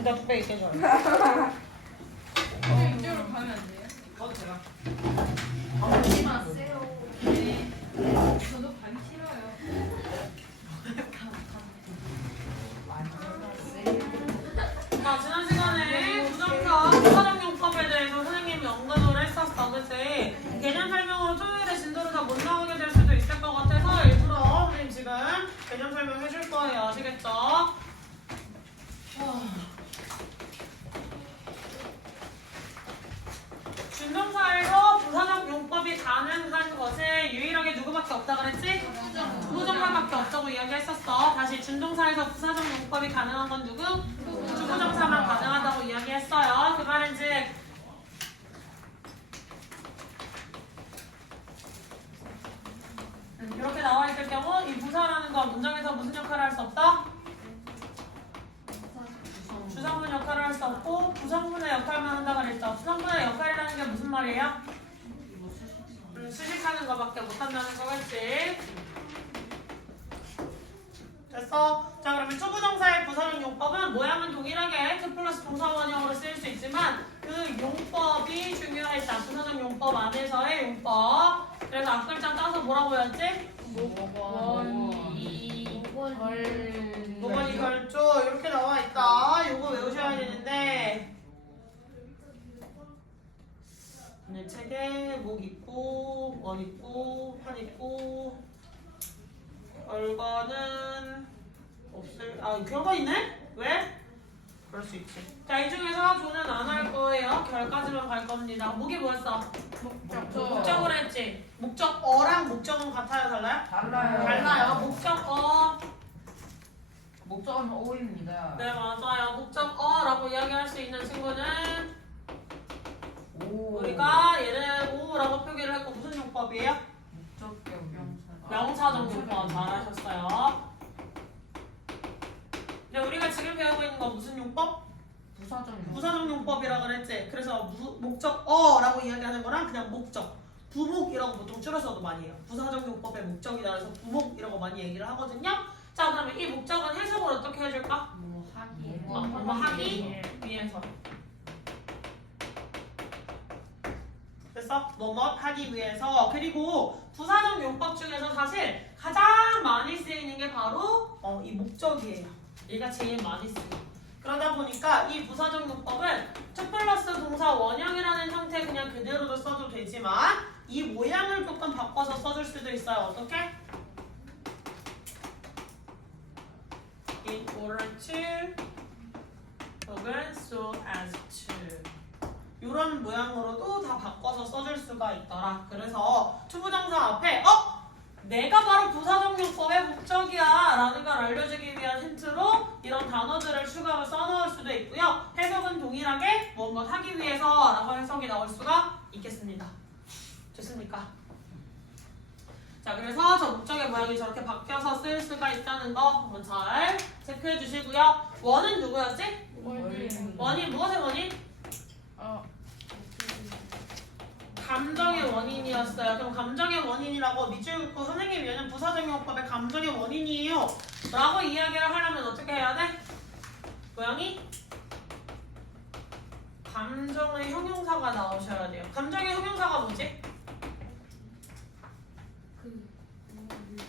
진짜 뚝배기 깨져요. 이쪽으로 가면 안 돼요? 제가. 가지 마세요. 네. 저도 가기 싫어요. 자, 지난 시간에 부정사 부사적용법에 대해서 선생님이 언급을 했었어, 그치? 개념 설명으로 토요일에 진도를 다 못 나오게 될 수도 있을 것 같아서 일부러 선생님 지금 개념 설명 해줄 거예요. 아시겠죠? 준동사에서 부사적 용법이 가능한 것은 유일하게 누구밖에 없다 그랬지? 부부정사밖에 없다고 이야기했었어. 다시 준동사에서 부사적 용법이 가능한 건 누구? 부부정사만 가능하다고 이야기했어요. 그 말은 즉 이렇게 나와 있을 경우 이 부사라는 건 문장에서 무슨 역할을 할 수 없다? 주성분 역할을 할 수 없고 부성분의 역할만 한다고 그랬죠. 부성분의 역할이라는 게 무슨 말이에요? 수식하는 거밖에 못한다는 거겠지. 됐어? 자, 그러면 투부정사의 부사적 용법은 모양은 동일하게 투 플러스 동사원형으로 쓰일 수 있지만 그 용법이 중요했다. 부사적 용법 안에서의 용법. 그래서 앞글자 따서 뭐라고 했지? 모건이 결조 이렇게 나와 있다. 요거 외우셔야 되는데 오늘 책에 목 있고 원 있고 판 있고 결과는 없을 결과 있네? 왜? 그럴 수 있지. 자, 이 중에서 조는 안 할 거예요. 결까지만 갈 겁니다. 목이 뭐였어? 목적을 했지. 목적어랑 목적은 같아요, 달라요? 달라요. 목적은 O입니다. 네, 맞아요. 목적어라고 이야기할 수 있는 친구는 오. 우리가 얘를 O라고 표기를 했고 무슨 용법이에요? 목적격 명사. 명사적 용법 잘하셨어요. 네, 우리가 지금 배우고 있는 건 무슨 용법? 부사적 용. 부사적 용법이라 그랬지. 그래서 목적어라고 이야기하는 거랑 그냥 목적, 부목이라고 보통 줄여서도 많이 해요. 부사적 용법의 목적이라 해서 부목이라고 많이 얘기를 하거든요. 자, 그러면 이 목적은 해석을 어떻게 해줄까? 뭐 하기 위해서. 됐어? 뭐뭐 하기 위해서. 그리고 부사적 용법 중에서 사실 가장 많이 쓰이는 게 바로 이 목적이에요. 얘가 제일 많이 쓰여요. 그러다 보니까 이 부사적 용법은 투 플러스 동사 원형이라는 형태 그냥 그대로도 써도 되지만 이 모양을 조금 바꿔서 써줄 수도 있어요. 어떻게? In order to 혹은 so as to 이런 모양으로도 다 바꿔서 써줄 수가 있더라. 그래서 투부정사 앞에 내가 바로 부사적 용법의 목적이야 라는 걸 알려주기 위한 힌트로 이런 단어들을 추가로 써놓을 수도 있고요. 해석은 동일하게 무엇 하기 위해서 라고 해석이 나올 수가 있겠습니다. 됐습니까? 자, 그래서 저 목적의 모양이 저렇게 바뀌어서 쓸 수가 있다는 거 한번 잘 체크해 주시고요. 원은 누구였지? 원이 무엇의 원인? 감정의 원인이었어요. 그럼 감정의 원인이라고 밑줄 긋고 선생님 얘는 부사적 용법의 감정의 원인이에요 라고 이야기를 하려면 어떻게 해야 돼? 모양이 감정의 형용사가 나오셔야 돼요. 감정의 형용사가 뭐지?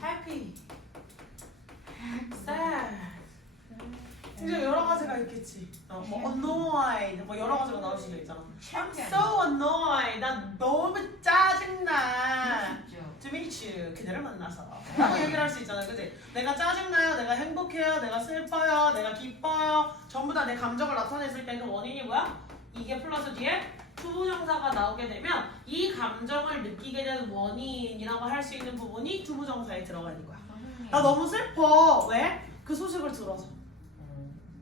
happy, sad 이제 여러 가지가 있겠지. 뭐 annoyed 뭐 여러 가지가 나올 수도 있잖아. I'm so annoyed. 나 너무 짜증나. To meet you. 그녀를 만나서. 라고 얘기를 할 수 있잖아. 그치? 내가 짜증나요. 내가 행복해요. 내가 슬퍼요. 내가 기뻐요. 전부 다 내 감정을 나타냈을 때 그 원인이 뭐야? 이게 플러스 뒤에 투부정사가 나오게 되면 이 감정을 느끼게 된 원인이라고 할 수 있는 부분이 투부정사에 들어가 있는 거야. 나 너무 슬퍼. 왜? 그 소식을 들어서.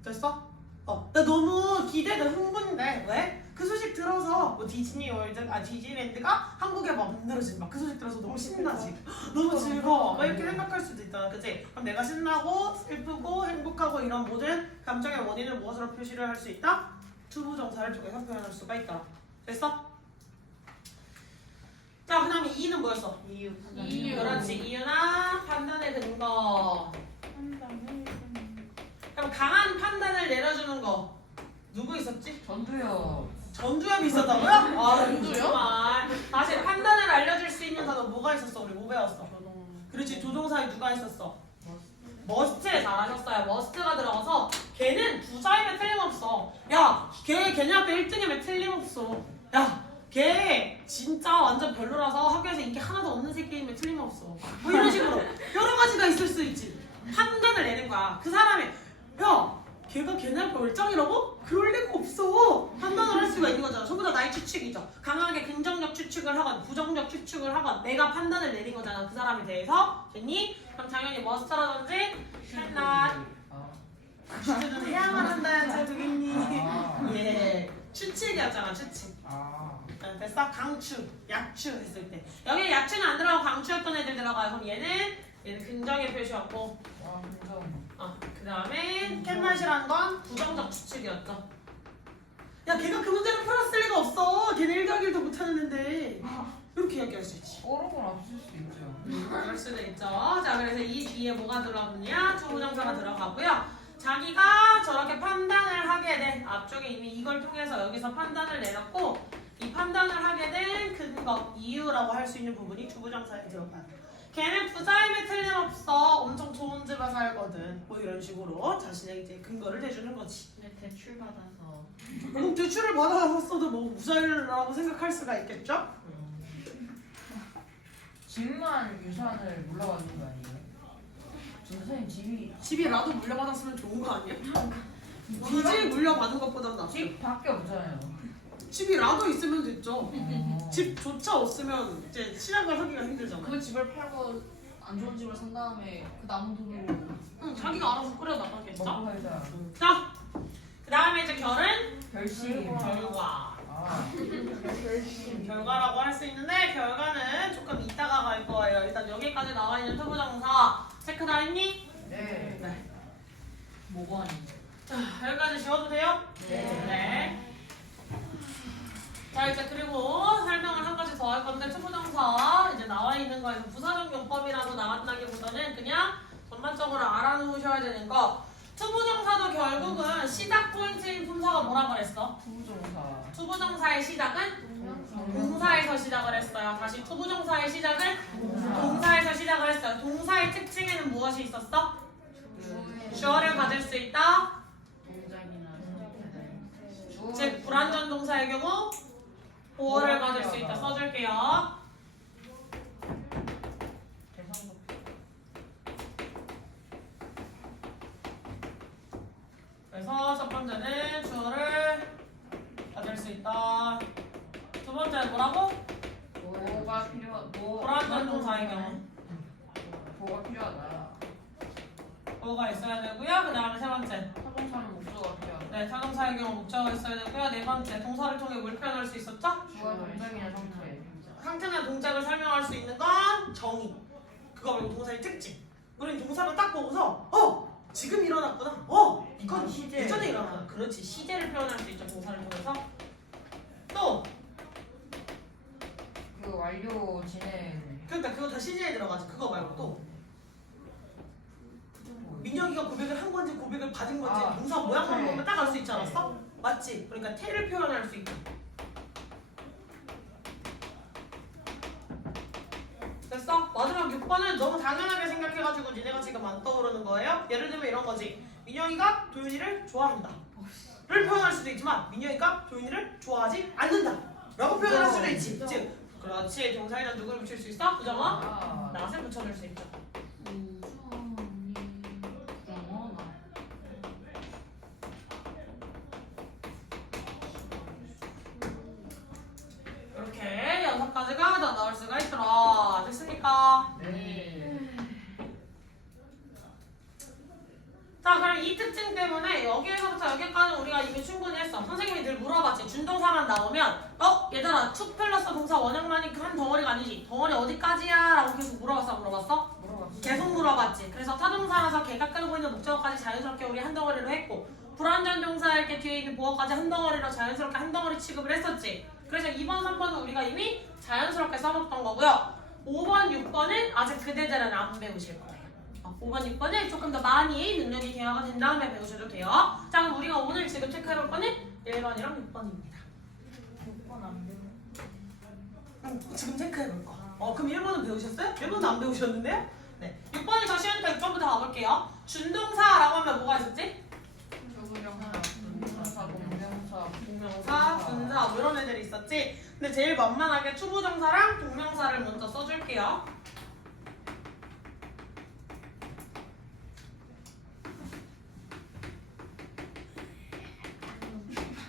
됐어? 나 너무 기대돼 흥분돼. 왜? 그 소식 들어서 뭐 디즈니랜드가 한국에 막 만들어진 막 그 소식 들어서 너무 신나지. 너무 즐거워. 막 이렇게 생각할 수도 있잖아. 그치? 그럼 내가 신나고 슬프고 행복하고 이런 모든 감정의 원인을 무엇으로 표시를 할 수 있다? 투부정사를 통해서 표현할 수가 있다. 됐어? 자, 그 다음에 이유는 뭐였어? 이유. 그렇지. 이유나 판단의 근거. 그럼 강한 판단을 내려주는 거 누구 있었지? 전두요. 전두엽이 있었다고요? 아, 전두엽? 정말. 다시 판단을 알려줄 수 있는 단어 뭐가 있었어? 우리 뭐 배웠어? 저도 그렇지, 조종사에 누가 있었어? 머스트에 잘하셨어요. 머스트가 들어가서 걔는 부자이면 틀림없어. 야, 걔네 학교 1등이면 틀림없어. 야, 걔 진짜 완전 별로라서 학교에서 인기 하나도 없는 새끼이면 틀림없어. 뭐 이런 식으로 여러 가지가 있을 수 있지. 판단을 내는 거야. 그 사람이 야, 걔가 걔네 학교 얼짱이라고? 그럴 리가 없어. 판단을 할 수가 있는 거잖아. 전부 다 나의 추측이죠. 강하게 긍정적 추측을 하건 부정적 추측을 하건 내가 판단을 내린 거잖아. 그 사람에 대해서. 됐니? 그럼 당연히 머스트라든지 캔낫 추측은 해야만 한다는 제 되겠니? 예, 추측이었잖아. 추측. 됐어? 강추, 약추 했을 때 여기 약추는 안 들어가고 강추였던 애들 들어가요. 그럼 얘는 긍정의 표시였고 그 다음에 캔낫이라는 건 부정적 추측이었죠. 야, 걔가 그 문제를 풀었을 리가 없어. 걔는 1더하기를 더 못하는데 이렇게 이야기할 수 있지. 오르곤 없을 수 있죠. 그럴 수도 있죠. 자, 그래서 이 뒤에 뭐가 들어가느냐? 투부정사가 들어가고요. 자기가 저렇게 판단을 하게 된 앞쪽에 이미 이걸 통해서 여기서 판단을 내렸고 이 판단을 하게 된 근거, 이유라고 할 수 있는 부분이 투부정사에 들어가요. 걔는 부자임에 틀림없어. 엄청 좋은 집에 살거든. 뭐 이런 식으로 자신의 이제 근거를 대주는 거지. 근데 대출 받아서 그럼 대출을 받아봤어도 뭐 부자라고 생각할 수가 있겠죠? 집만 유산을 물러받는 거 아니에요? 선생님 집이라도 물려받았으면 좋은 거 아니야? 빚을 물려받은 것보다는 낫죠. 집밖에 없잖아요. 집이라도 있으면 됐죠. 집조차 없으면 이제 시작을 하기가 힘들잖아. 그 집을 팔고 안 좋은 집을 산 다음에 그 남은 돈으로 응, 자기가 알아서 꾸려 나가겠죠. 먹고 살자. 자, 그 다음에 이제 결은 결심. 결과. 아, 결과라고 할 수 있는데 결과는 조금 이따가 갈 거예요. 일단 여기까지 나와 있는 투부정사 체크 다 했니? 네. 네. 뭐가 아니지? 자, 여기까지 지워도 돼요? 네. 자, 이제 그리고 설명을 한 가지 더 할 건데 투부정사 이제 나와 있는 거에서 부사적 용법이라고 나왔다기보다는 그냥 전반적으로 알아놓으셔야 되는 거. 투부정사도 결국은 시작 포인트인 품사가 뭐라 그랬어? 투부정사. 투부정사의 시작은 동사에서 시작을 했어요. 다시 투부정사의 시작은 동사에서 시작을 했어요. 동사의 특징에는 무엇이 있었어? 주어를 가질 수 있다. 동작이나 즉 불완전 동사의 경우 보어를 가질 수 있다. 써줄게요. 그래서 첫 번째는 주어를 가질 수 있다. 두 번째는 뭐라고? 보호가 불완전 동사의 경우 보호가 필요하다. 보어가 있어야 되고요. 그 다음에 세 번째 타동사는 목적어가 필요하다. 네, 타동사의 경우 목적어가 있어야 되고요. 네 번째 동사를 통해 뭘 표현할 수 있었죠? 주가 동작이나 상태. 상태나 동작을 설명할 수 있는 건 정의. 그거 말고 동사의 특징. 우린 동사를 딱 보고서 지금 일어났구나. 이건 시제. 예전에 일어났구나. 그렇지. 시제를 표현할 수 있죠. 동사를 통해서. 또 그 완료 진행. 그러니까 그거 다 시제에 들어가지. 그거 말고 또 민혁이가 고백을 한 건지 고백을 받은 건지 동사 모양만 보면 딱 알 수 있지 않았어? 맞지? 그러니까 태를 표현할 수 있고. 됐어? 마지막 6번은 너무 당연하게 생각해가지고 니네가 지금 안 떠오르는 거예요? 예를 들면 이런 거지. 민혁이가 도윤이를 좋아합니다. 를 표현할 수도 있지만 민혁이가 도윤이를 좋아하지 않는다. 라고 표현할 수도 있지. 즉, 그렇지. 동사에다 누구를 붙일 수 있어? 부정어? 낫을 붙여줄 수 있죠. 이렇게 6가지가 다 나올 수가 있더라. 됐습니까? 네. 자, 그럼 이 특징 때문에 여기에서부터 여기까지 우리가 이미 충분히 했어. 선생님이 늘 물어봤지. 준동사만 나오면 얘들아 투 플러스 동사 원형만이 한 덩어리가 아니지. 덩어리 어디까지야? 라고 계속 물어봤어? 물어봤어. 계속 물어봤지. 그래서 타동사라서 걔가 끌고 있는 목적어까지 자연스럽게 우리 한 덩어리로 했고 불완전 동사일 때 뒤에 있는 보어까지 한 덩어리로 자연스럽게 한 덩어리 취급을 했었지. 그래서 2번, 3번은 우리가 이미 자연스럽게 써먹던 거고요. 5번, 6번은 아직 그대들은 안 배우실 거예요. 5번, 6번은 조금 더 많이 능력이 개화가 된 다음에 배우셔도 돼요. 자, 그럼 우리가 오늘 지금 체크해볼 거는 1번이랑 6번입니다. 6번 안 배워. 지금 체크해볼 거. 그럼 1번은 배우셨어요? 1번은 안 배우셨는데요? 네. 6번이 더 쉬우니까 6번부터 가볼게요. 준동사라고 하면 뭐가 있었지? 조부정사, 분명사, 공명사, 동명사, 분사 뭐 이런 애들이 있었지? 근데 제일 만만하게 투부정사랑 동명사를 먼저 써줄게요.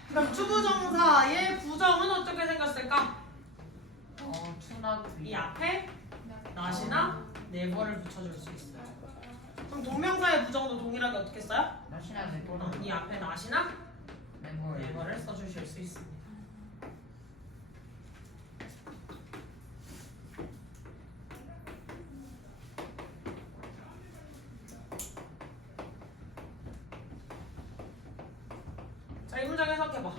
그럼 투부정사의 부정은 어떻게 생겼을까? 투나 드. 이 앞에 not이나 never를 붙여줄 수 있어요. 그럼 동명사의 부정도 동일하게 어떻게 써요? 나시나 네버는 이 앞에 not이나 네버. never를 써주실 수 있습니다. 자, 이 문장 해석해봐.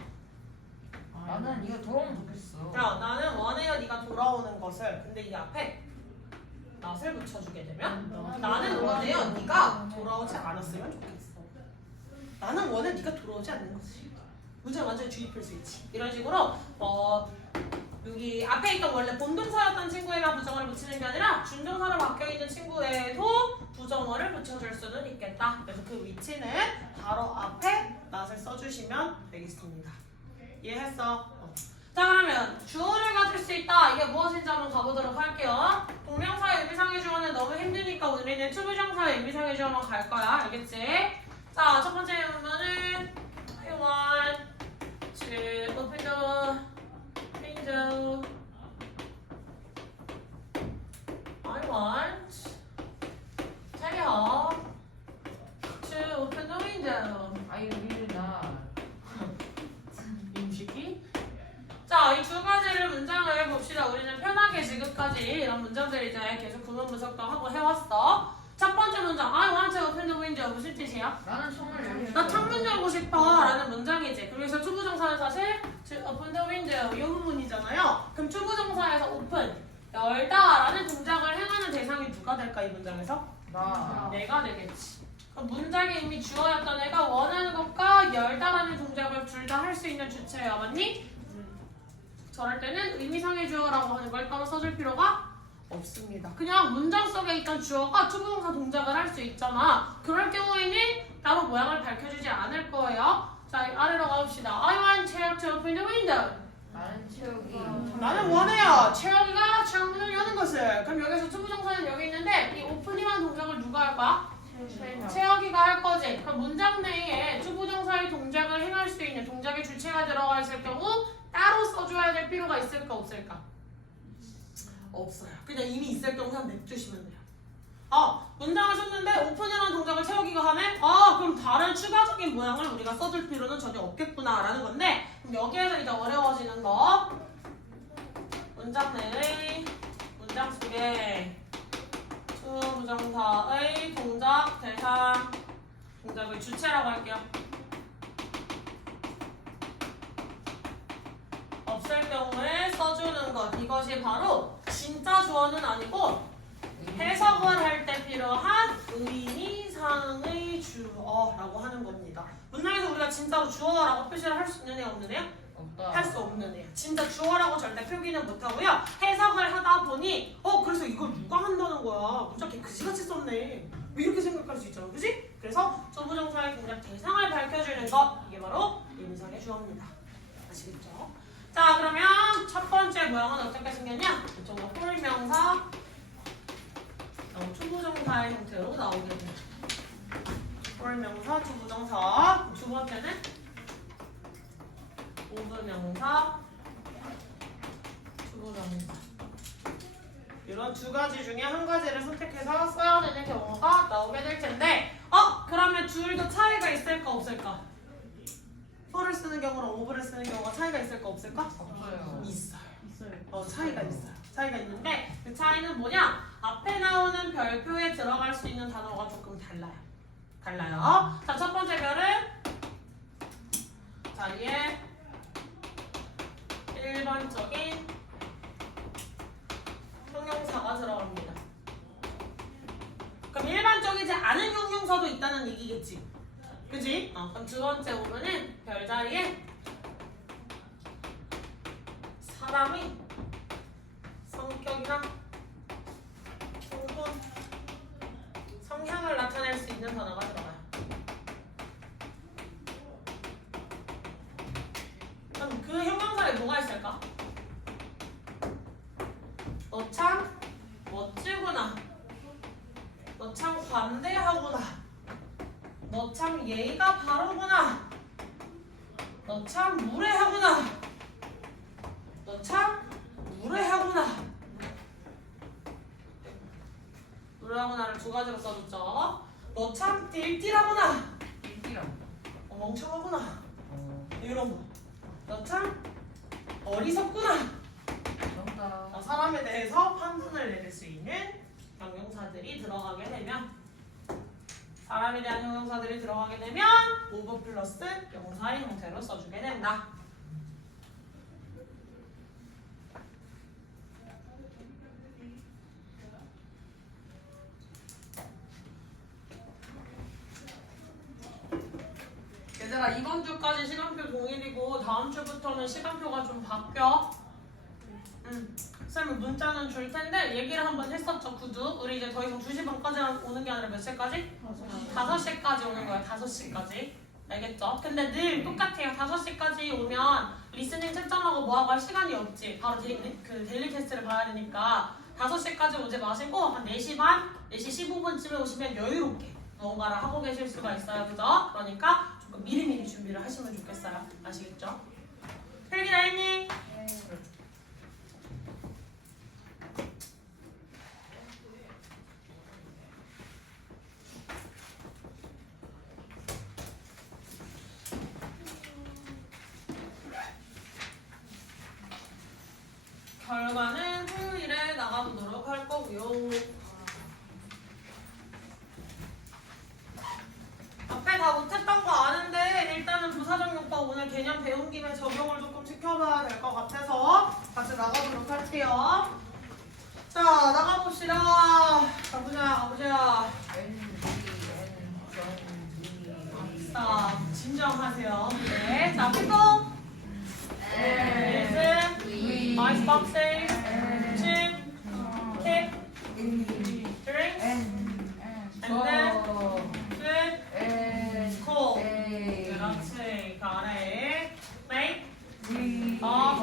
나는 이거 돌아오면 좋겠어. 야, 나는 원해요 네가 돌아오는 것을. 근데 이 앞에 not을 붙여주게 되면 나는 원해요 네가 돌아오지 않았으면 좋겠어. 나는 원해 네가 돌아오지 않는 것이. 문장 완전히 주입할 수 있지. 이런 식으로 여기 앞에 있던 원래 본동사였던 친구에만 부정어를 붙이는 게 아니라 준동사로 바뀌어 있는 친구에도 부정어를 붙여줄 수는 있겠다. 그래서 그 위치는 바로 앞에 not을 써주시면 되겠습니다. 이해했어? 자, 그러면 주어를 가질 수 있다. 이게 무엇인지 한번 가보도록 할게요. 동명사의 의미상의 주어는 너무 힘드니까 우리는 투부정사의 의미상의 주어만 갈 거야. 알겠지? 자, 첫 번째 문은 I want to open the window. I want 태엽 to open the window. I will not. 임시기. 자, 이 두 가지를 문장을 봅시다. 우리는 편하게 지금까지 이런 문장들 이제 계속 구문 분석도 하고 해왔어. 첫 번째 문장, I want to open the window. 무슨 뜻이야? 나는 창문을 열고 나 창문 열고 싶어 라는 문장이지. 그래서 투부정사는 사실 to open the window 이 부분이잖아요. 그럼 투부정사에서 open, 열다 라는 동작을 행하는 대상이 누가 될까 이 문장에서? 나. 내가 되겠지. 그럼 문장에 이미 주어였던 애가 원하는 것과 열다라는 동작을 둘 다 할 수 있는 주체야. 맞니? 저럴 때는 의미상의 주어라고 하는 걸 따로 써줄 필요가 없습니다. 그냥 문장 속에 있던 주어가 투부정사 동작을 할 수 있잖아. 그럴 경우에는 따로 모양을 밝혀주지 않을 거예요. 자, 아래로 가봅시다. I want Cheok to open the window. 나는 체육이. 나는 원해요. 채혁이가 창문을 여는 것을. 그럼 여기서 투부정사는 여기 있는데 이 오픈이라는 동작을 누가 할 거야? 채혁이가 할 거지. 그럼 문장 내에 투부정사의 동작을 행할 수 있는 동작의 주체가 들어가 있을 경우 따로 써줘야 될 필요가 있을까 없을까? 없어요. 그냥 이미 있을 경우 그냥 냅두시면 돼요. 문장을 썼는데 오픈이라는 동작을 채우기가 하네? 그럼 다른 추가적인 모양을 우리가 써줄 필요는 전혀 없겠구나 라는 건데, 그럼 여기에서 이제 어려워지는 거, 문장 내의 문장 속에 투부정사의 동작, 대상, 동작을 주체라고 할게요. 없을 경우에 써주는 것, 이것이 바로 진짜 주어는 아니고 해석을 할 때 필요한 의미상의 주어라고 하는 겁니다. 문장에서 우리가 진짜로 주어라고 표시를 할 수 있는 애 없는 애야? 없다. 할 수 없는 애야. 진짜 주어라고 절대 표기는 못하고요. 해석을 하다 보니 그래서 이걸 누가 한다는 거야. 무작위 그지같이 썼네. 왜 이렇게 생각할 수 있잖아. 그지? 그래서 투부정사의 동작 대상을 밝혀주는 것, 이게 바로 의미상의 주어입니다. 아시겠죠? 자, 그러면 첫 번째 모양은 어떻게 생겼냐? 이쪽으로 홀명사, 투부정사의 형태로 나오게 됩니다. 홀명사, 투부정사. 두 번째는 오브명사, 투부정사. 이런 두 가지 중에 한 가지를 선택해서 써야 되는 경우가 나오게 될 텐데, 그러면 둘도 차이가 있을까 없을까? for를 쓰는 경우랑 over를 쓰는 경우가 차이가 있을까 없을까? 없어요. 있어요. 있어요. 차이가 있어요. 차이가 있는데 그 차이는 뭐냐? 앞에 나오는 별표에 들어갈 수 있는 단어가 조금 달라요. 자, 첫 번째 별은 자리에 일반적인 형용사가 들어갑니다. 그럼 일반적이지 않은 형용사도 있다는 얘기겠지. 그지? 그럼 두 번째 보면은 별자리에 사람이 성격이나 행동, 성향을 나타낼 수 있는 단어가 들어가요. 그럼 그 형용사에 뭐가 있을까? 너 참 멋지구나. 너 참 관대하구나. 너 참 예의가 바르구나. 너 참 무례하구나. 너 참 무례하구나. 무례하구나를 두 가지로 써줬죠. 너 참 띨띨하구나. 멍청하구나. 이런 거. 너 참 어리석구나. 사람에 대해서 판단을 내릴 수 있는 형용사들이 들어가게 되면, 사람에 대한 형용사들이 들어가게 되면 오브 플러스 명사의 형태로 써주게 된다. 얘들아, 이번 주까지 시간표 동일이고 다음 주부터는 시간표가 좀 바뀌어. 쌤이 문자는 줄 텐데 얘기를 한번 했었죠. 구두. 우리 이제 더 이상 2시 반까지 오는 게 아니라 몇 시까지? 5시까지 오는 거야. 5시까지. 알겠죠? 근데 늘 똑같아요. 5시까지 오면 리스닝 채점하고 뭐하고 할 시간이 없지. 바로 데일리 테스트를 봐야 되니까 5시까지 오지 마시고 한 4시 반, 4시 15분쯤에 오시면 여유롭게 뭔가를 하고 계실 수가 있어요. 그죠? 그러니까 조금 미리미리 준비를 하시면 좋겠어요. 아시겠죠? 필기 다 했니? 결과는 토요일에 나가보도록 할 거고요. 앞에 다 못했던 거 아는데 일단은 부사적용법 오늘 개념 배운 김에 적용을 조금 시켜봐야 될 것 같아서 같이 나가보도록 할게요. 자, 나가봅시다. 가보자. 자, 진정하세요. 네, 자, 피고. Ice boxes, chip, kick, drinks, and then food, cool. 그렇지. 가래. Make, off,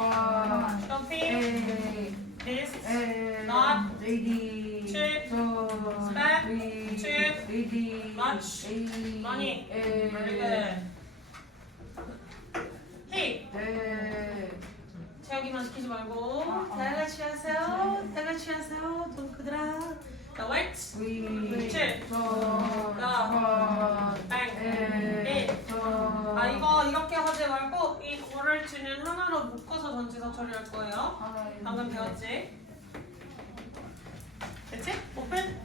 shopping, this, not, cheap, spend, cheap, much, money. Very good. Hey. 채우기만 시키지 말고 다 같이 하세요. 다 같이 하세요. 돈 크더라. 자, wait. 그렇지. 자, bang. 아, 이거 이렇게 하지 말고 이 고를 치는 하나로 묶어서 전치사 처리할 거예요. 방금 배웠지? 됐지? 오픈.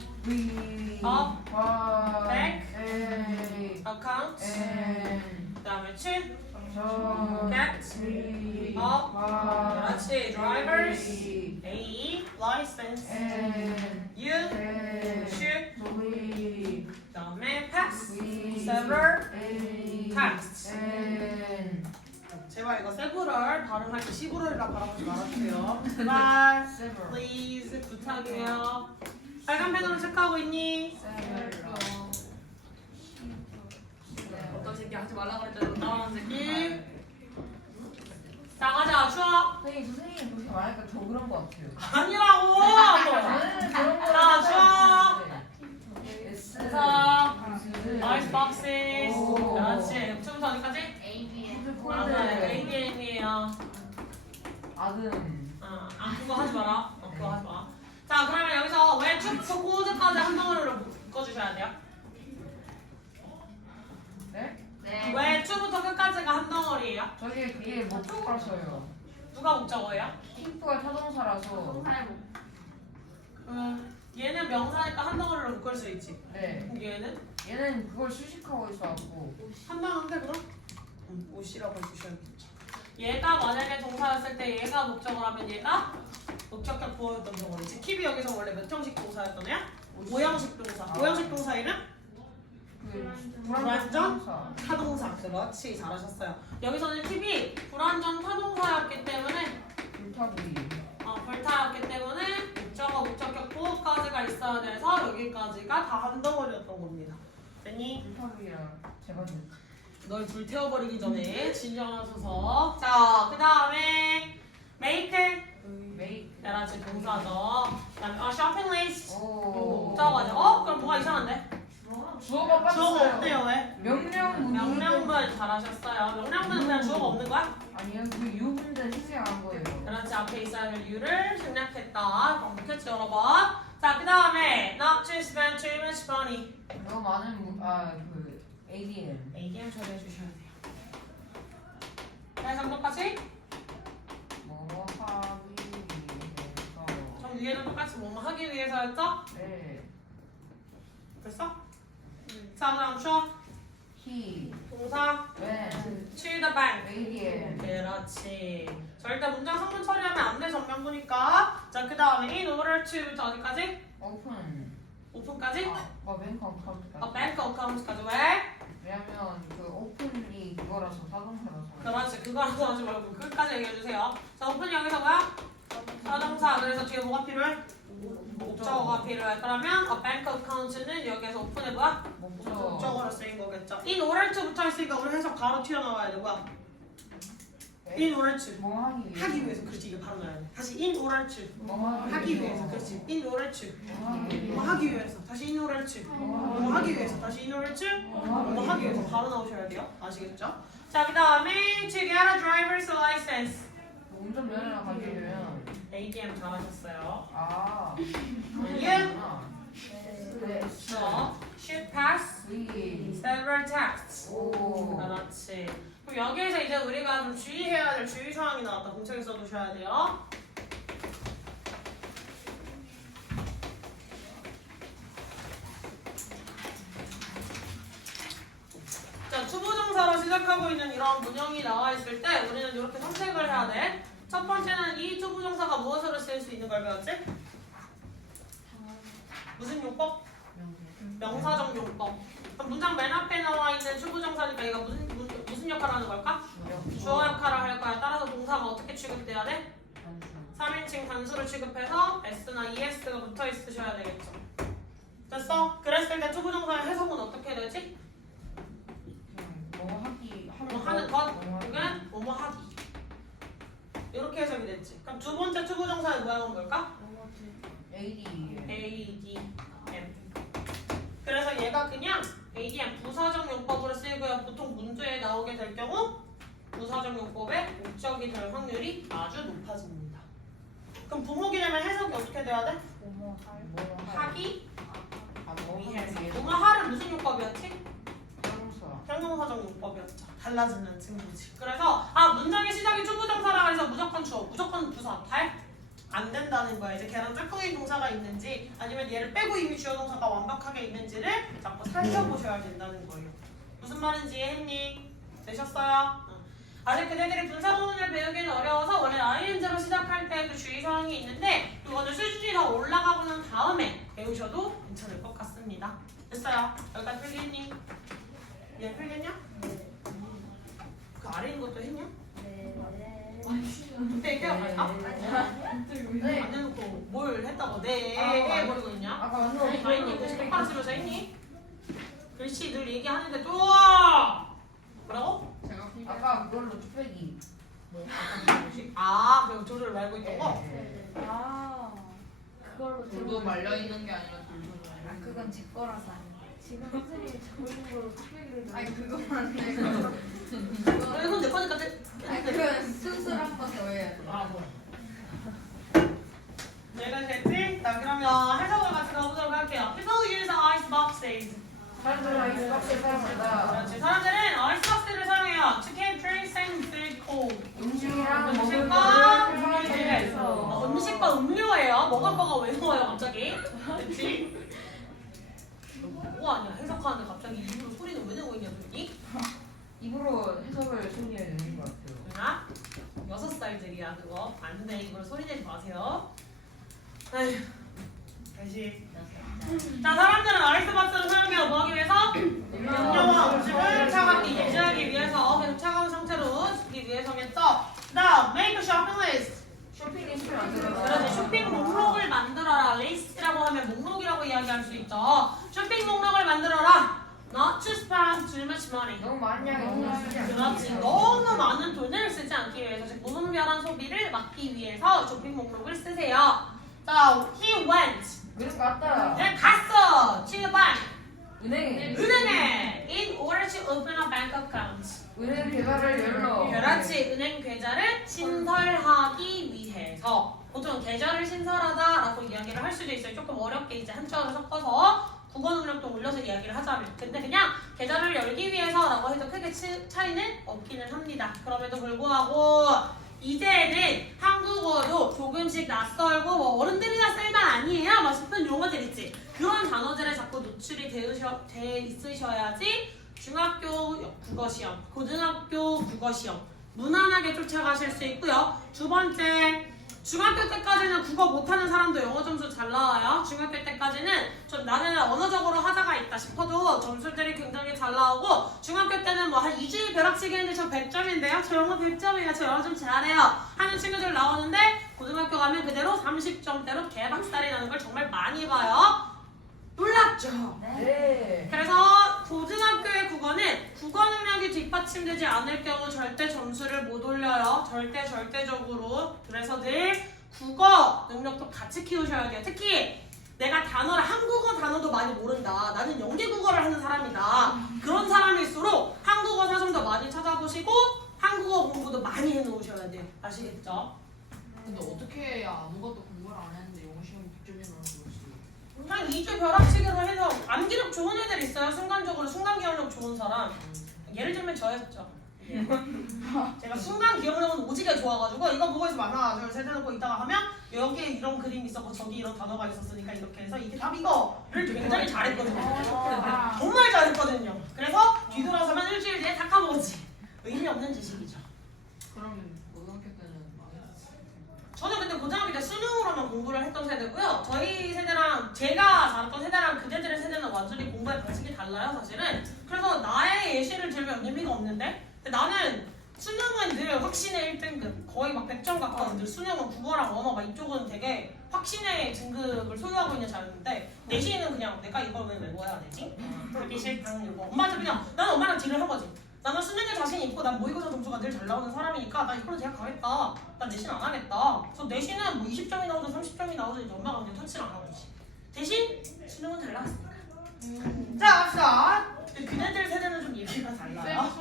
up, back, account. 그다음에 칠. get, up, 그렇지. drivers, A, license, U, shoot, 그다음에 pass, sever, text. 제발 이거 several 발음할 때 시부럴이라 발음하지 말아주세요. 제발, please 부탁해요. 빨간 펜으로 체크하고 있니? 어떤 새끼 하지 말라 그랬잖아. 나오는 새끼. 자, 가자. 추워. 선생님 그렇게 말하니까 저 그런 거 같아요. 아니라고. 저는 그런 거 자, 추워. S 그래서 아이스 박스. 그렇지. 처음부터 어디까지? 맞아요. ABM이에요. 아든 그거 하지 마라. 그거 하지 마. 자, 그러면 여기서 왜 쭉부터 코드까지 한 덩어리로 묶어주셔야 돼요? 네? 왜 쭉부터 끝까지가 한 덩어리예요? 저기 그게 목적어라서요. 누가 목적어예요? 핑크가 타동사라서. 얘는 명사니까 한 덩어리로 묶을 수 있지. 네. 얘는 그걸 수식하고 있어갖고. 한방한데 그럼? 옷이라고 해주셔야겠죠. 얘가 만약에 동사였을 때 얘가 목적어라면 얘가 목적격 보였던 덩어리지. 킵이 여기서 원래 몇 형식 동사였던 애야? 오형식 동사. 오형식 동사 이름? 불완전 타동사. 그렇지, 잘하셨어요. 여기서는 팁이 불완전 타동사였기 때문에 불타였기 때문에 목적어, 목적격, 보호까지가 있어야 돼서 여기까지가 다 한 덩어리였던 겁니다. 됐니? 불타불이야. 제가 널 불태워버리기 전에 진정하셔서. 자, 그 다음에 make 여러 가지 동사죠. 그 다음에 shopping list 목적어죠. 그럼 뭐가 이상한데? 주어가 주어가 빠졌어요. 없대요. 왜? 명령문 잘하셨어요. 명령문은 그냥 주어가 없는 거야? 아니요, 그 유분들 희생한 거예요. 그렇지, 앞에 있어야 될 이유를 생략했다. 반복했지 여러 번. 자, 그 다음에 not to spend too much money. 너무 많은 그 ADM. ADM 처리해 주셔야 돼요. 해석 똑같이? 뭐 하기 위해서. 정 위에는 똑같이 뭐뭐 하기 위해서였죠? 네. 됐어? 자, 그 다음 쉬어. he 동사 went to the bank. ADM. 그렇지. 절대 문장 성분 처리하면 안 돼, 전명부니까. 자, 그 다음에 in order to부터 어디까지? open. 오픈까지? bank account까지. bank account까지. 왜? 왜냐면 그 open이 그거라서 사동사라서. 그렇지. 그거라서 하지 말고 끝까지 얘기해주세요. 자, 오픈이 여기서 뭐야? 사동사. 그래서 뒤에 뭐가 필요해? 목적어가 필요해. 그러면 bank account는 여기에서 오픈에 뭐야? 목적어로 쓰인 거겠죠. in order to 붙어 있으니까 우리 해석 바로 튀어나와야 돼. 뭐야? in order to. 뭐 하기 위해서. 하기 위해서. 그렇지. 이게 바로 나와야 돼. 다시 in order to. 뭐 하기 위해서. 그렇지. in order to. 뭐 하기 위해서. 뭐 하기 위해서. 다시 in order to. 뭐 하기 위해서. 다시 in order to. 뭐 하기 위해서. 바로 나오셔야 돼요. 아시겠죠? 자, 그 다음에 to get a driver's license. 운전면허를 가지려면 ADM 잘하셨어요. you should pass we several tests. 오 그렇지. 그럼 여기에서 이제 우리가 좀 주의해야 될 주의사항이 나왔다. 공책에 써두셔야 돼요. 자, 투부정사로 시작하고 있는 이런 문형이 나와 있을 때 우리는 이렇게 선택을 해야 돼. 첫 번째는 이 투부정사가 무엇으로 쓰일 수 있는 걸 배웠지? 무슨 용법? 명사적 용법. 그럼 문장 맨 앞에 나와 있는 투부정사니까 얘가 무슨 역할을 하는 걸까? 주어 역할을 할 거야. 따라서 동사가 어떻게 취급돼야 돼? 3인칭 단수를 취급해서 s나 es가 붙어 있으셔야 되겠죠. 됐어? 그랬을 때 투부정사의 해석은 어떻게 되지? 뭐 하기 뭐 하는 것 혹은 뭐뭐 하기. 이렇게 해석이 됐지. 그럼 두 번째 투부정사의 모양은 뭘까? AD ADM. 그래서 얘가 그냥 ADM 부사적 용법으로 쓰이고요. 보통 문제에 나오게 될 경우 부사적 용법의 목적이 될 확률이 아주 높아집니다. 그럼 부목이라면 해석이 어떻게 돼야 돼? 뭐 하기 뭐 위해서. 하기 뭐뭐 하는 무슨 용법이었지? 형용사 형용사적 용법이었죠. 달라지는 친구지. 그래서 문장의 시작이 투부정사라 해서 무조건 주어, 무조건 부사 안 된다는 거야. 이제 걔랑 짝꿍이 동사가 있는지 아니면 얘를 빼고 이미 주어 동사가 완벽하게 있는지를 자꾸 살펴보셔야 된다는 거예요. 무슨 말인지 이해했니? 되셨어요? 아직 그대들이 분사구문을 배우기는 어려워서 원래 ING로 시작할 때도 주의사항이 있는데 이거는 수준이 더 올라가고 난 다음에 배우셔도 괜찮을 것 같습니다. 됐어요? 여기까지 풀겠니? 얘 풀겠냐? 그 아래 있는 것도 했냐? 그때 얘기할까? 안 해놓고 뭘 했다고 해버리고 있냐? 아까 다 완전 했니? 글씨 똑바로 쓰면서 했니? 글씨 늘 얘기하는데 또 뭐라고? 아까 그걸로 뚝배기 그 조를 말고 있던 거? 그걸로 돌도 말려 있는 게 아니라 돌도 말려. 그건 제 거라서 지금 선생님이 자고 있는 걸로 뚝배기를 아니 그건 안 돼. 이건 내 거니까 그건 수술한 거 더 해야 돼. 내가 됐지? 자, 그러면 해석을 같이 가보도록 할게요. People use ice boxes. 사람들은 아이스박스를 사용한다. 그렇지. 사람들은 아이스박스를 사용해요. To keep drinks and food cold. 음식이랑 음식과 먹을 음료를. 음식과 음료예요. 먹을 거가 왜 나와요 갑자기? 됐지? 뭐 아니야? 해석하는데 갑자기 입으로 소리는 왜 내고 있냐 소리? 입으로 해석을 소리해야 되는 것 같아요. 누나? 6살들이야 그거. 안 돼. 입으로 소리 내지 마세요. 에휴. 다시. 자, 사람들은 아이스박스를 사용해서 뭐하기 위해서? 음료와 음식을 차갑게 유지하기 위해서 계속 차가운 상태로 두기 위해서겠죠? 다음, make a shopping list. 쇼핑 리스트 만들어라. 그러지, 쇼핑 목록을 만들어라. 리스트라고 하면 목록이라고 이야기할 수 있죠. 쇼핑 목록을 만들어라. Not to spend too much money. 너무 많이 하게 돈을 쓰지 않게. 그렇지. 너무 많은 돈을 쓰지 않기 위해서, 즉 무분별한 소비를 막기 위해서 쇼핑 목록을 쓰세요. 자, he went. 그래서 갔다. 그냥 갔어. to the bank. 은행에. 은행에 in order to open a bank account. 은행 계좌를 열러. 그렇지. 은행 계좌를 신설하기 위해서. 보통 계좌를 신설하다라고 이야기를 할 수도 있어요. 조금 어렵게 이제 한자어를 섞어서 국어 능력도 올려서 이야기를 하자면. 근데 그냥 계좌를 열기 위해서라고 해도 크게 차이는 없기는 합니다. 그럼에도 불구하고 이제는 한국어도 조금씩 낯설고 뭐 어른들이나 쓸만 아니에요? 막 싶은 용어들 있지. 그런 단어들에 자꾸 노출이 돼 있으셔야지 중학교 국어시험, 고등학교 국어시험 무난하게 쫓아가실 수 있고요. 두 번째, 중학교 때까지는 국어 못하는 사람도 영어 점수 잘 나와요. 중학교 때까지는 나는 언어적으로 하자가 있다 싶어도 점수들이 굉장히 잘 나오고, 중학교 때는 뭐 한 2주일 벼락치기 했는데 저 100점인데요? 저 영어 100점이에요. 저 영어 좀 잘해요. 하는 친구들 나오는데 고등학교 가면 그대로 30점대로 개박살이 나는 걸 정말 많이 봐요. 놀랍죠? 네. 그래서 고등학교의 국어는 국어 능력이 뒷받침되지 않을 경우 절대 점수를 못 올려요. 절대적으로. 그래서 늘 국어 능력도 같이 키우셔야 돼요. 특히 내가 단어를, 한국어 단어도 많이 모른다. 나는 영계 국어를 하는 사람이다. 그런 사람일수록 한국어 사전도 많이 찾아보시고 한국어 공부도 많이 해놓으셔야 돼요. 아시겠죠? 근데 어떻게 해야 아무것도 공부를 안 했는데 영어 시험 100점이 나오는 거지? 한 2주 벼락치기로 해서 암기력 좋은 애들 있어요. 순간 기억력 좋은 사람. 예를 들면 저였죠. 제가 순간 기억력은 오지게 좋아가지고 이거 보고 있으면 하나 둘 셋 해놓고 있다가 하면 여기에 이런 그림이 있었고 저기 이런 단어가 있었으니까 이렇게 해서 이게 답 이거를 굉장히 잘했거든요. 정말 잘했거든요. 그래서 뒤돌아서면 일주일 뒤에 다 까먹었지. 의미 없는 지식이죠. 그러면 고등학교 때는 망했어. 저는 그때 고등학교 때 수능으로만 공부를 했던 세대고요. 저희 세대랑 제가 자랐던 세대랑 그대들의 세대는 완전히 공부의 방식이 달라요, 사실은. 그래서 나의 예시를 들면 의미가 없는데, 근데 나는 수능은 늘 확신의 1등급, 거의 막 100점 가까운 늘 수능은 국어랑 언어 막 이쪽은 되게 확신의 등급을 소유하고 있는 자였는데, 내신은 그냥 내가 이걸 왜 외워야 되지? 하기 싫다는 이거. 엄마한테 그냥 나는 엄마랑 딜을 한 거지. 나는 수능에 자신 있고 난 모의고사 점수가 늘 잘 나오는 사람이니까 나 이걸로 대학 가겠다. 난 내신 안 하겠다. 그래서 내신은 뭐 20점이 나오든 30점이 나오든 이제 엄마가 그냥 터치를 안 하고 있지. 대신 수능은 잘 나갔으니까. 자, 갑시다. 그네들 세대는 좀 얘기가 달라요.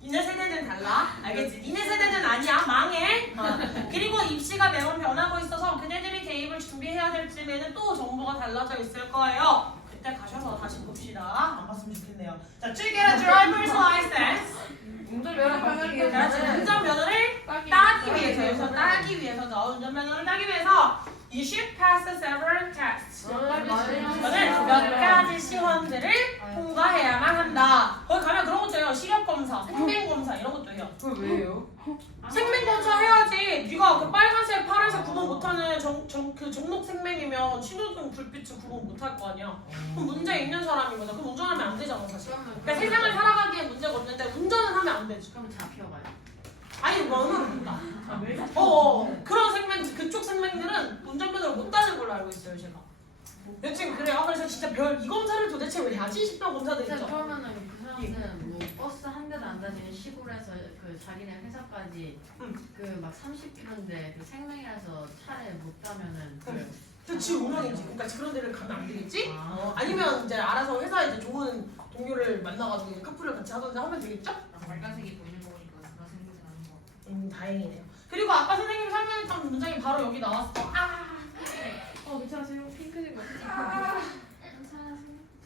니네 세대는 달라. 알겠지? 니네 세대는 아니야. 망해. 그리고 입시가 매번 변하고 있어서 그네들이 대입을 준비해야 될 쯤에는 또 정보가 달라져 있을 거예요. 그때 가셔서 다시 봅시다. 안 봤으면 좋겠네요. 자, to get a driver's license. 운전면허를 따기 그렇지. 위해서는 운전면허를 따기 위해서, 운전면허를 따기 위해서 you should pass several tests. 너는 몇 가지 시험들을 통과해야만 한다. 거기 가면 그런 것도 해요. 시력검사, 생명검사 이런 것도 해요. 그걸 왜 해요? 생명검사 해야지. 네가 그 빨간색, 파란색 구분 못하는 그 종록 생명이면 신호등 불빛을 구분 못할 거 아니야. 그럼 문제 있는 사람인 거다. 그럼 운전하면 안 되잖아, 사실. 그러니까 세상을 살아가기에 문제가 없는데 운전은 하면 안 되지. 그럼 잡혀가요. 아니, 면허를 못 따. 그런 생명, 그쪽 생명들은 운전면허를 못 따는 걸로 알고 있어요, 제가. 여튼 그래요. 그래서 진짜 이 검사를 도대체 왜 하지 싶은 검사들 있죠. 그러면은 그 사람은 뭐 버스 한 대도 안 다니는 시골에서 그 자기네 회사까지 그 막 30km인데 그 생명이라서 차에 못 가면은 그 지 운명이지. 그러니까 그런 데를 가면 안 되겠지? 아니면 이제 알아서 회사에 이제 좋은 동료를 만나가지고 이제 카풀을 같이 하던지 하면 되겠죠? 빨간색이 보이는 거니까 그런 생각이 나는 거. 다행이네요. 그리고 아까 선생님이 설명했던 문장이 바로 여기 나왔어. 괜찮으세요? 핑크색 괜찮으세요?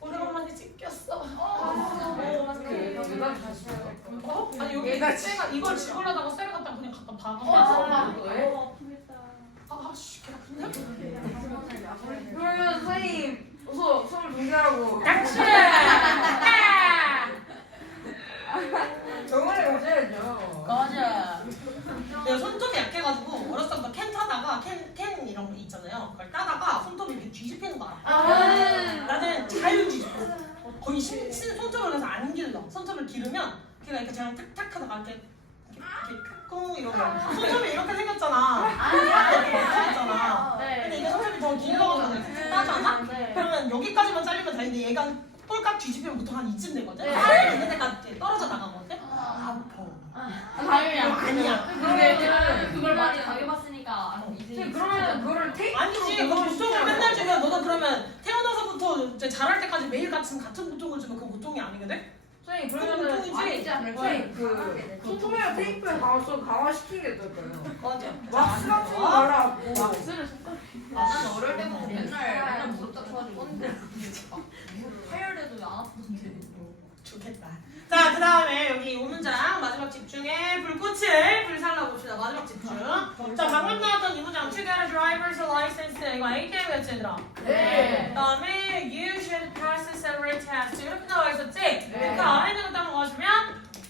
오래간만에 찢겼어. 누가 다시 해야 될 거? 아니 여기 얘가 쎄가 이걸 집으려다가 쎄를 갖다 그냥 갖다 박아. 아프겠다. 아씨 개 아픈데? 그러면 선생님 어서 수업을 동기하라고. 닥치! 병원에 가셔야죠. 맞아. 내가 손톱이 약해가지고 어렸을 때부터 캔 타다가 캔 이런 거 있잖아요. 그걸 따다가 손톱이 이렇게 뒤집히는 거 알아? 손톱을 기르면 걔가 이렇게 그냥 탁탁 하다가 이렇게 꿍 이러고 손톱이 이렇게 생겼잖아. 이렇게 생겼잖아. 근데 이게 손톱이 더 길어가지고 이렇게 따잖아? 그러면 여기까지만 잘리면 되는데 얘가 꼴깍 뒤집히면 보통 한 이쯤 되거든? 살이 있는 데가 이렇게 떨어져 나가거든? 아파. 다행이야. 아니야. 근데 그걸 많이 당해봤으니까 이제 그러면 그거를 테이프 아니지. 그럼 보통을 맨날 주면 너는 그러면 태어나서부터 이제 자랄 때까지 매일 같은 보통을 주면 그거 보통이 아니거든? 선생님 그건 그러면은 보통이지. 아니지 않을까? 선생님 그 손톱이랑 테이프에 감아서 강화시킨 게 어떨까요? 맞아. 왁스 같은 거 말아갖고 왁스를 나는 어릴 때부터 맨날 무릎 다쳐가지고 꼰대 파열돼도 안 아프던데. 좋겠다. 자, 그 다음에 여기 이 문장 마지막 집중에 불꽃을 불살라 봅시다. 마지막 집중. 자, 방금 나왔던 이 문장 To get a driver's license 이거 ATM이었지 얘들아? 네. 그 다음에 You should pass the salary test 이렇게 나와 있었지? 네. 그 아래 있는 거 딱 먹어주면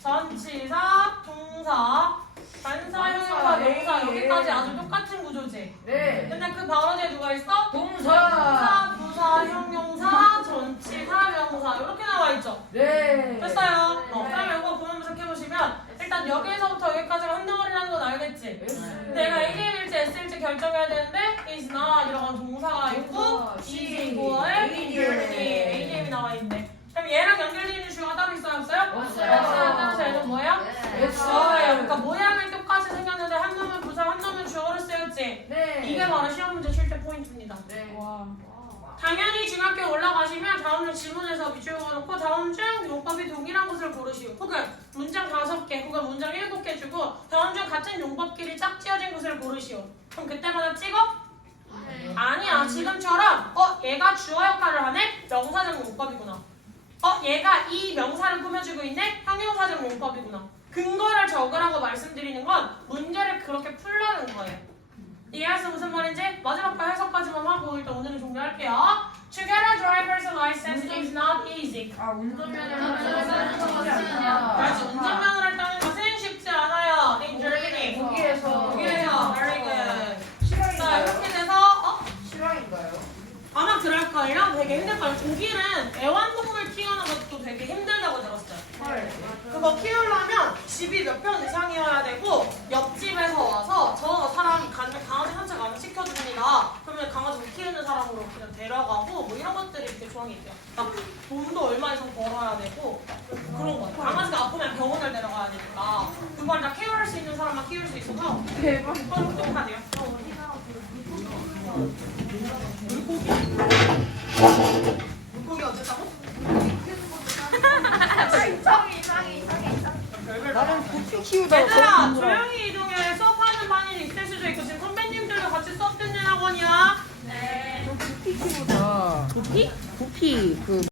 전치사, 동사, 단사, 형용사, 명사 여기까지 아주 똑같은 구조지? 네. 근데 그 바로 뒤에 누가 있어? 동사. 부사, 형용사, 전치사, 명사 이렇게 나와 있죠? 네. 됐어요. 그러면 이거 보면 해보시면 일단 여기서부터 여기까지가 한 덩어리라는 건 알겠지? 내가 ADM일지 S일지 결정해야 되는데 is not 이라고 하는 동사가 있고 is 이거에 ADM이 나와 있네. 그럼 얘랑 연결되어 있는 주어가 따로 있어요? 없어요? 없어요. 그래서 얘는 뭐야? 주어예요. 그러니까 모양이 똑같이 생겼는데 한 놈은 부사, 한 놈은 주어로 쓰였지? 네. 이게 바로 시험 문제 칠 때 포인트입니다. 네. 당연히 중학교 올라가시면 다음 주 지문에서 비추어 놓고 다음 중 용법이 동일한 것을 고르시오. 혹은 문장 5개, 혹은 문장 7개 주고 다음 중 같은 용법끼리 짝지어진 것을 고르시오. 그럼 그때마다 찍어? 아니야. 지금처럼 얘가 주어 역할을 하네? 명사적 용법이구나. 얘가 이 명사를 꾸며주고 있네? 형용사적 용법이구나. 근거를 적으라고 말씀드리는 건 문제를 그렇게 풀라는 거예요. 이해했어? 무슨 말인지? 마지막 거 해석까지만 하고 일단 오늘은 종료할게요. To get a driver's license is not easy. 아 운전면허를 그렇지. 운전면허를 따는 것은 쉽지 않아요. In Germany. 독일에서 Very good. 자, 실화인가요? 이렇게 돼서 실화인가요? 아마 그럴걸요? 되게 힘들걸요. 독일은 애완동물 키우는 것도 되게 힘들다고 들었어요. 그거 키우려면 집이 몇 평 이상이어야 되고 옆집에서 와서 저 사람이 강아지 산책 안 시켜줍니다. 그러면 강아지 못 키우는 사람으로 그냥 데려가고 뭐 이런 것들이 이렇게 조항이 있대요. 그러니까 돈도 얼마 이상 벌어야 되고 그런 거 같아요. 강아지가 아프면 병원을 데려가야 되니까 그걸 다 케어할 수 있는 사람만 키울 수 있어서 대박. 똑똑하대요. 물고기? 물고기 어쨌다고? 나는 부피 키우다가 얘들아 조용히 이동해. 수업하는 반이 있을 수도 있고 지금 선배님들과 같이 수업 듣는 학원이야. 부피 키우다. 부피? 부피